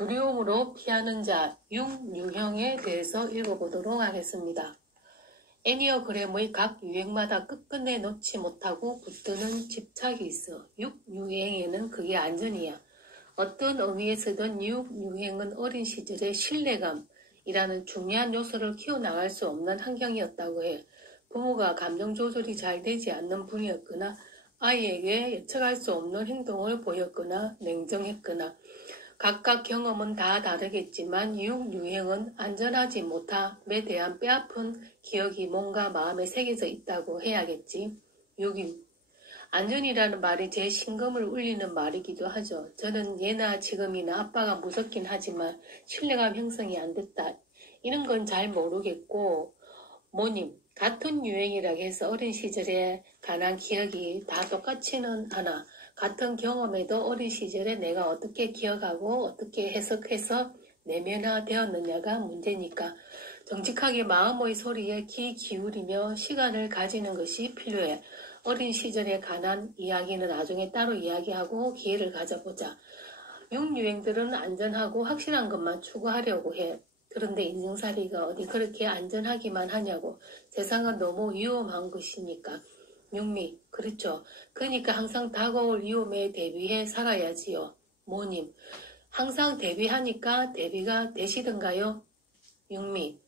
두려움으로 피하는 자 6유형에 대해서 읽어보도록 하겠습니다. 애니어그램의 각 유형마다 끝끝내 놓지 못하고 붙드는 집착이 있어 6유형에는 그게 안전이야. 어떤 의미에서든 6유형은 어린 시절의 신뢰감이라는 중요한 요소를 키워나갈 수 없는 환경이었다고 해. 부모가 감정 조절이 잘 되지 않는 분이었거나 아이에게 예측할 수 없는 행동을 보였거나 냉정했거나 각각 경험은 다 다르겠지만 6유형은 안전하지 못함에 대한 뼈아픈 기억이 뭔가 마음에 새겨져 있다고 해야겠지. 6유 안전이라는 말이 제 심금을 울리는 말이기도 하죠. 저는 예나 지금이나 아빠가 무섭긴 하지만 신뢰감 형성이 안 됐다. 이런 건 잘 모르겠고 뭐님 같은 유행이라고 해서 어린 시절에 관한 기억이 다 똑같지는 않아. 같은 경험에도 어린 시절에 내가 어떻게 기억하고 어떻게 해석해서 내면화되었느냐가 문제니까 정직하게 마음의 소리에 귀 기울이며 시간을 가지는 것이 필요해. 어린 시절에 관한 이야기는 나중에 따로 이야기하고 기회를 가져보자. 6유행들은 안전하고 확실한 것만 추구하려고 해. 그런데 인생살이가 어디 그렇게 안전하기만 하냐고. 세상은 너무 위험한 것이니까. 육미, 그렇죠. 그러니까 항상 다가올 위험에 대비해 살아야지요. 모님, 항상 대비하니까 대비가 되시던가요? 육미,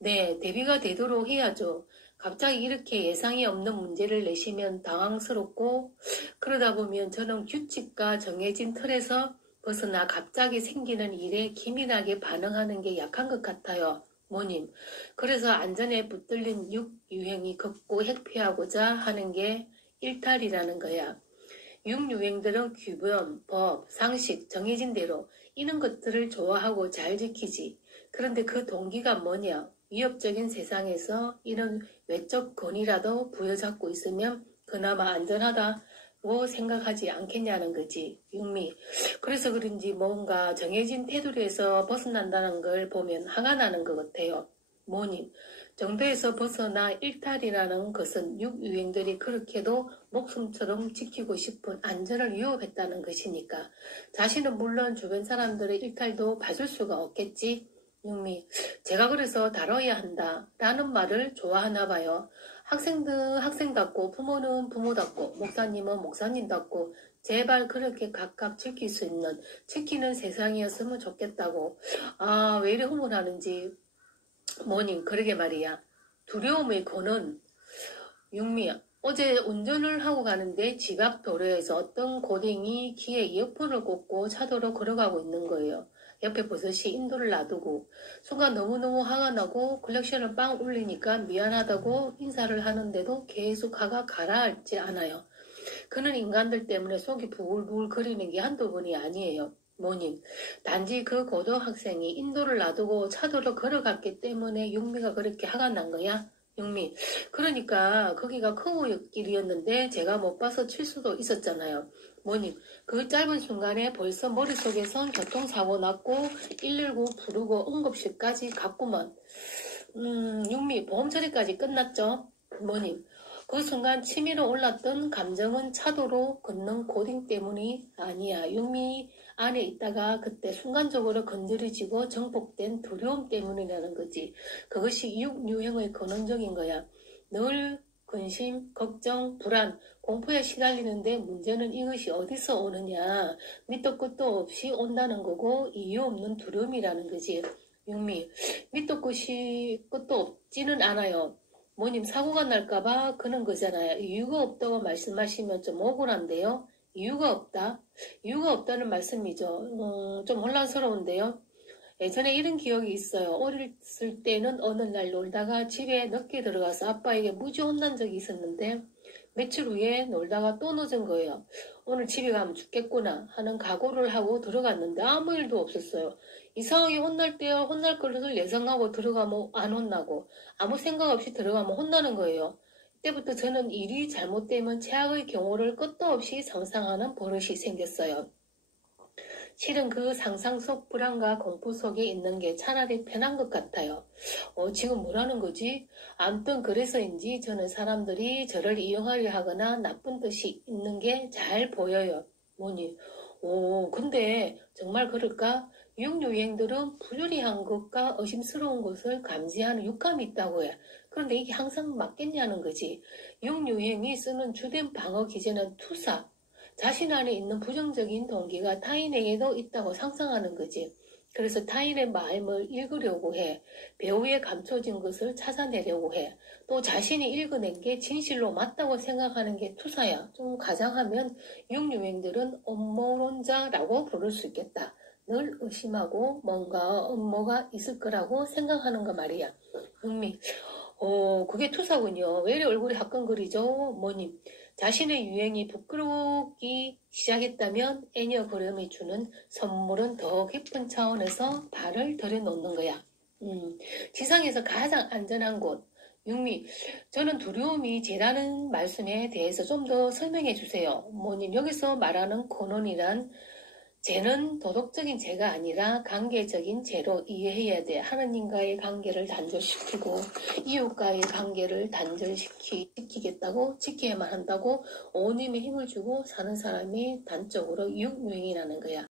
네, 대비가 되도록 해야죠. 갑자기 이렇게 예상이 없는 문제를 내시면 당황스럽고 그러다 보면 저는 규칙과 정해진 틀에서 벗어나 갑자기 생기는 일에 기민하게 반응하는 게 약한 것 같아요. 모님. 그래서 안전에 붙들린 6유행이 걷고 회피하고자 하는 게 일탈이라는 거야. 6유행들은 규범, 법, 상식, 정해진 대로 이런 것들을 좋아하고 잘 지키지. 그런데 그 동기가 뭐냐? 위협적인 세상에서 이런 외적 권위라도 부여잡고 있으면 그나마 안전하다고 생각하지 않겠냐는 거지. 육미. 그래서 그런지 뭔가 정해진 테두리에서 벗어난다는 걸 보면 화가 나는 것 같아요. 모님. 정도에서 벗어나 일탈이라는 것은 6유행들이 그렇게도 목숨처럼 지키고 싶은 안전을 위협했다는 것이니까 자신은 물론 주변 사람들의 일탈도 봐줄 수가 없겠지. 육미, 제가 그래서 다뤄야 한다 라는 말을 좋아하나 봐요. 학생은 학생답고 부모는 부모답고 목사님은 목사님답고 제발 그렇게 각각 지키는 세상이었으면 좋겠다고. 아, 왜 이리 흥분하는지. 뭐님, 그러게 말이야. 두려움의 고는 육미, 어제 운전을 하고 가는데 집 앞 도로에서 어떤 고딩이 귀에 이어폰을 꽂고 차도로 걸어가고 있는 거예요. 옆에 버섯이 인도를 놔두고 순간 너무너무 화가 나고 클렉션을 빵 울리니까 미안하다고 인사를 하는데도 계속 화가 가라앉지 않아요. 그는 인간들 때문에 속이 부글부글 거리는 게 한두 번이 아니에요. 모님, 단지 그 고등학생이 인도를 놔두고 차도로 걸어갔기 때문에 육미가 그렇게 화가 난 거야? 육미, 그러니까 거기가 커브길이었는데 제가 못 봐서 칠 수도 있었잖아요. 모님, 그 짧은 순간에 벌써 머릿속에선 교통사고 났고 119 부르고 응급실까지 갔구먼. 육미, 보험 처리까지 끝났죠? 모님, 그 순간 치밀어 올랐던 감정은 차도로 걷는 고딩 때문이 아니야. 육미 안에 있다가 그때 순간적으로 건드려지고 정복된 두려움 때문이라는 거지. 그것이 6유형의 근원적인 거야. 늘 근심, 걱정, 불안, 공포에 시달리는데 문제는 이것이 어디서 오느냐. 밑도 끝도 없이 온다는 거고 이유 없는 두려움이라는 거지. 육미, 밑도 끝도 없지는 않아요. 뭐님 사고가 날까봐 그런 거잖아요. 이유가 없다고 말씀하시면 좀 억울한데요. 이유가 없다? 이유가 없다는 말씀이죠. 좀 혼란스러운데요. 예전에 이런 기억이 있어요. 어렸을 때는 어느 날 놀다가 집에 늦게 들어가서 아빠에게 무지 혼난 적이 있었는데 며칠 후에 놀다가 또 늦은 거예요. 오늘 집에 가면 죽겠구나 하는 각오를 하고 들어갔는데 아무 일도 없었어요. 이상하게 혼날 때야 혼날 것을 예상하고 들어가면 안 혼나고 아무 생각 없이 들어가면 혼나는 거예요. 이때부터 저는 일이 잘못되면 최악의 경우를 끝도 없이 상상하는 버릇이 생겼어요. 실은 그 상상 속 불안과 공포 속에 있는 게 차라리 편한 것 같아요. 지금 뭐라는 거지? 아무튼 그래서인지 저는 사람들이 저를 이용하려 하거나 나쁜 뜻이 있는 게 잘 보여요. 뭐니? 근데 정말 그럴까? 육유행들은 불유리한 것과 의심스러운 것을 감지하는 육감이 있다고 해. 그런데 이게 항상 맞겠냐는 거지. 육유행이 쓰는 주된 방어 기제는 투사. 자신 안에 있는 부정적인 동기가 타인에게도 있다고 상상하는 거지. 그래서 타인의 마음을 읽으려고 해. 배후에 감춰진 것을 찾아내려고 해. 또 자신이 읽어낸 게 진실로 맞다고 생각하는 게 투사야. 좀 가장하면 육유행들은 음모론자라고 부를 수 있겠다. 늘 의심하고 뭔가 음모가 있을 거라고 생각하는 거 말이야. 흥미. 그게 투사군요. 왜 이리 얼굴이 화끈거리죠? 뭐님. 자신의 유행이 부끄럽기 시작했다면 애니어그램이 주는 선물은 더 깊은 차원에서 발을 들여놓는 거야. 지상에서 가장 안전한 곳. 육미, 저는 두려움이 제라는 말씀에 대해서 좀 더 설명해 주세요. 뭐님, 여기서 말하는 근원이란 죄는 도덕적인 죄가 아니라 관계적인 죄로 이해해야 돼. 하느님과의 관계를 단절시키고 이웃과의 관계를 단절시키겠다고 지켜야만 한다고 온힘에 힘을 주고 사는 사람이 단적으로 육유행이라는 거야.